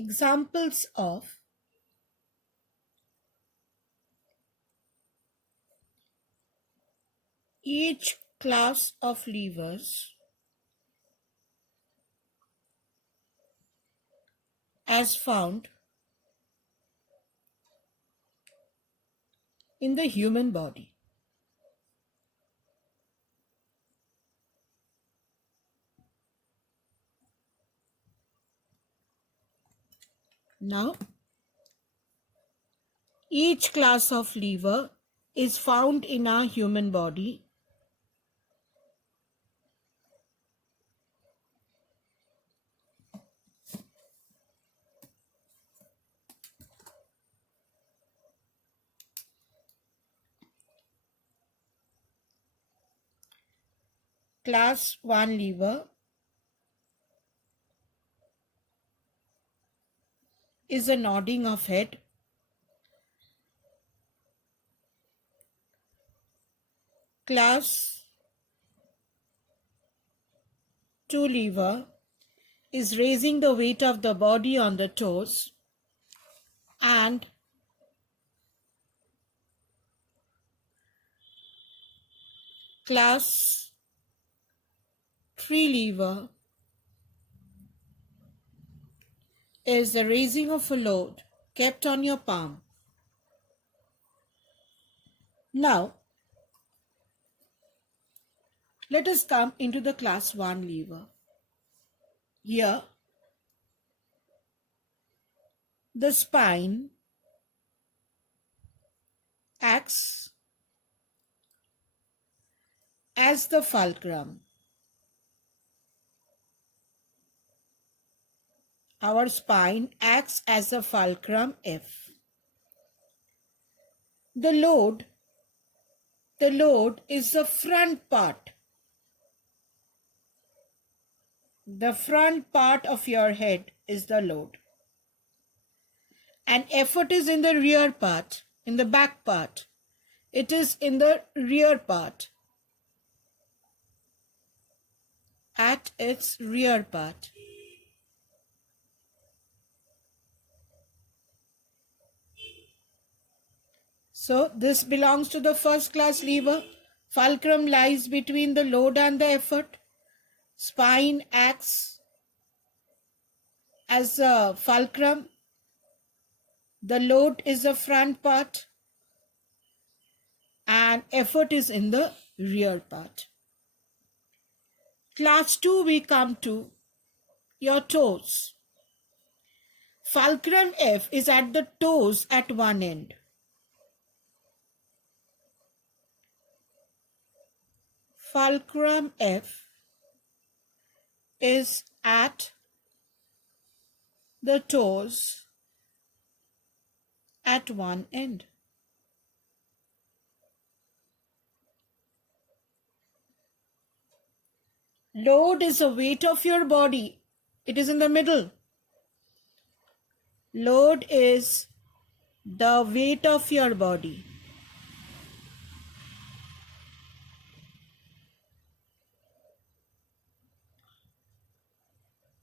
examples of each class of levers as found in the human body. Now, each class of lever is found in our human body. Class 1 lever is a nodding of head. Class 2 lever is raising the weight of the body on the toes, and class 3 lever is the raising of a load kept on your palm. Now, let us come into the class 1 lever. Here, the spine acts as the fulcrum. Our spine acts as a fulcrum F. The load is the front part. The front part of your head is the load. And effort is in the rear part, in the back part. It is in the rear part, at its rear part. So this belongs to the first class lever. Fulcrum lies between the load and the effort. Spine acts as a fulcrum. The load is the front part and effort is in the rear part. Class 2, we come to your toes. Fulcrum F is at the toes at one end. Fulcrum F is at the toes at one end. Load is the weight of your body. It is in the middle. Load is the weight of your body.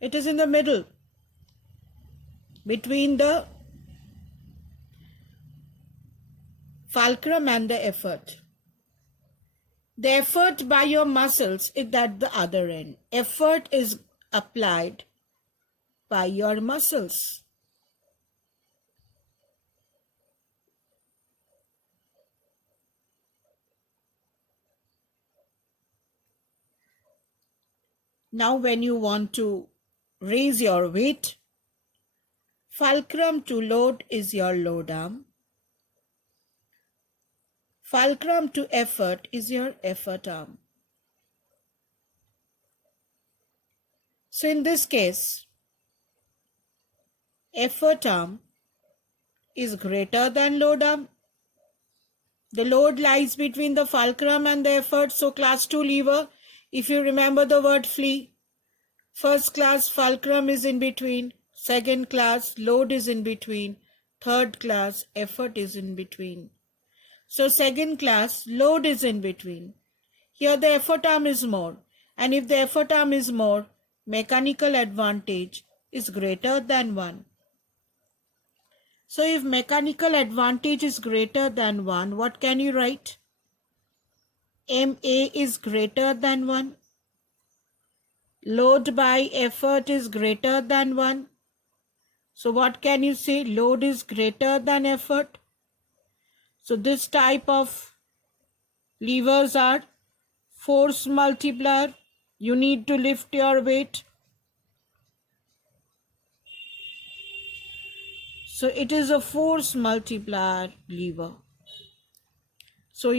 It is in the middle between the fulcrum and the effort. The effort by your muscles is at the other end. Effort is applied by your muscles. Now when you want to raise your weight, fulcrum to load is your load arm. Fulcrum to effort is your effort arm. So in this case, effort arm is greater than load arm. The load lies between the fulcrum and the effort. So class 2 lever, if you remember the word flee, first class fulcrum is in between, second class load is in between, third class effort is in between. So second class load is in between. Here the effort arm is more, and if the effort arm is more, mechanical advantage is greater than 1. So if mechanical advantage is greater than 1, what can you write? MA is greater than 1. Load by effort is greater than 1. So what can you say? Load is greater than effort. So this type of levers are force multiplier. You need to lift your weight. So it is a force multiplier lever. So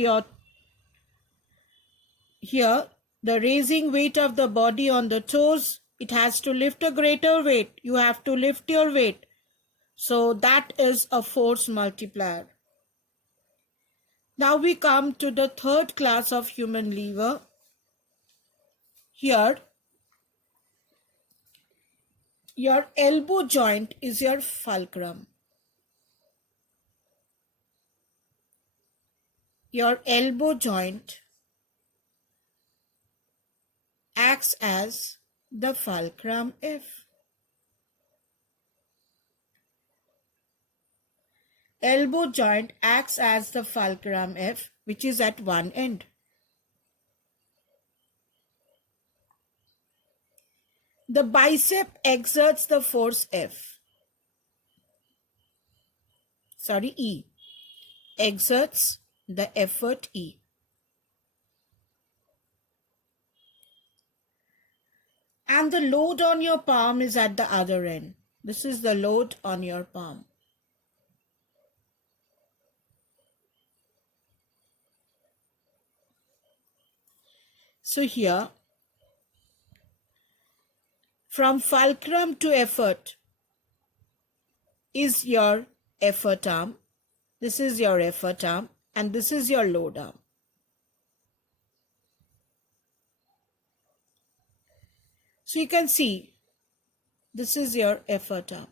here the raising weight of the body on the toes, it has to lift a greater weight. You have to lift your weight. So that is a force multiplier. Now we come to the third class of human lever. Here, your elbow joint is your fulcrum. Your elbow joint acts as the fulcrum F. Elbow joint acts as the fulcrum F, which is at one end. The bicep exerts the force F. E. Exerts the effort E. And the load on your palm is at the other end. This is the load on your palm. So here, from fulcrum to effort is your effort arm. This is your effort arm and this is your load arm. So you can see this is your effort arm.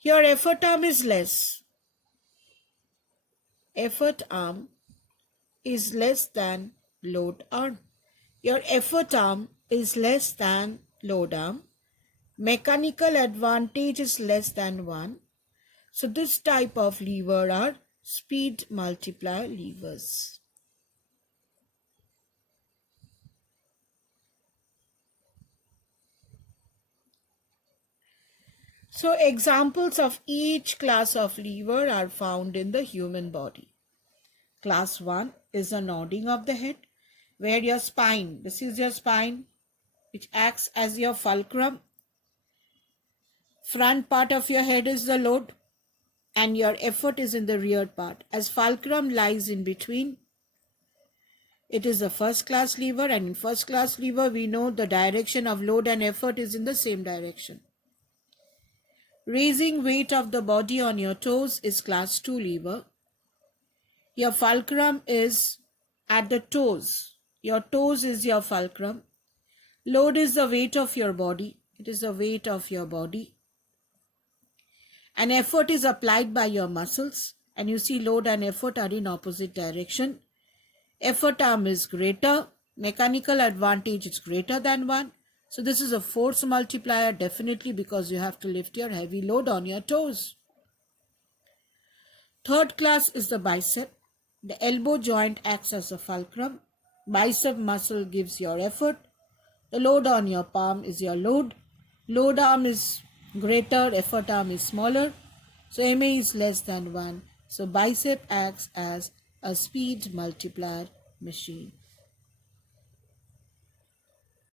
Your effort arm is less. Effort arm is less than load arm. Your effort arm is less than load arm. Mechanical advantage is less than 1. So this type of lever are speed multiplier levers. So examples of each class of lever are found in the human body. Class 1 is a nodding of the head, where your spine, this is your spine, which acts as your fulcrum. Front part of your head is the load and your effort is in the rear part. As fulcrum lies in between, it is a first class lever, and in first class lever we know the direction of load and effort is in the same direction. Raising weight of the body on your toes is class 2 lever. Your fulcrum is at the toes. Your toes is your fulcrum. Load is the weight of your body. It is the weight of your body. And effort is applied by your muscles. And you see load and effort are in opposite direction. Effort arm is greater. Mechanical advantage is greater than 1. So this is a force multiplier definitely, because you have to lift your heavy load on your toes. Third class is the bicep. The elbow joint acts as a fulcrum. Bicep muscle gives your effort. The load on your palm is your load. Load arm is greater, effort arm is smaller. So MA is less than 1. So bicep acts as a speed multiplier machine.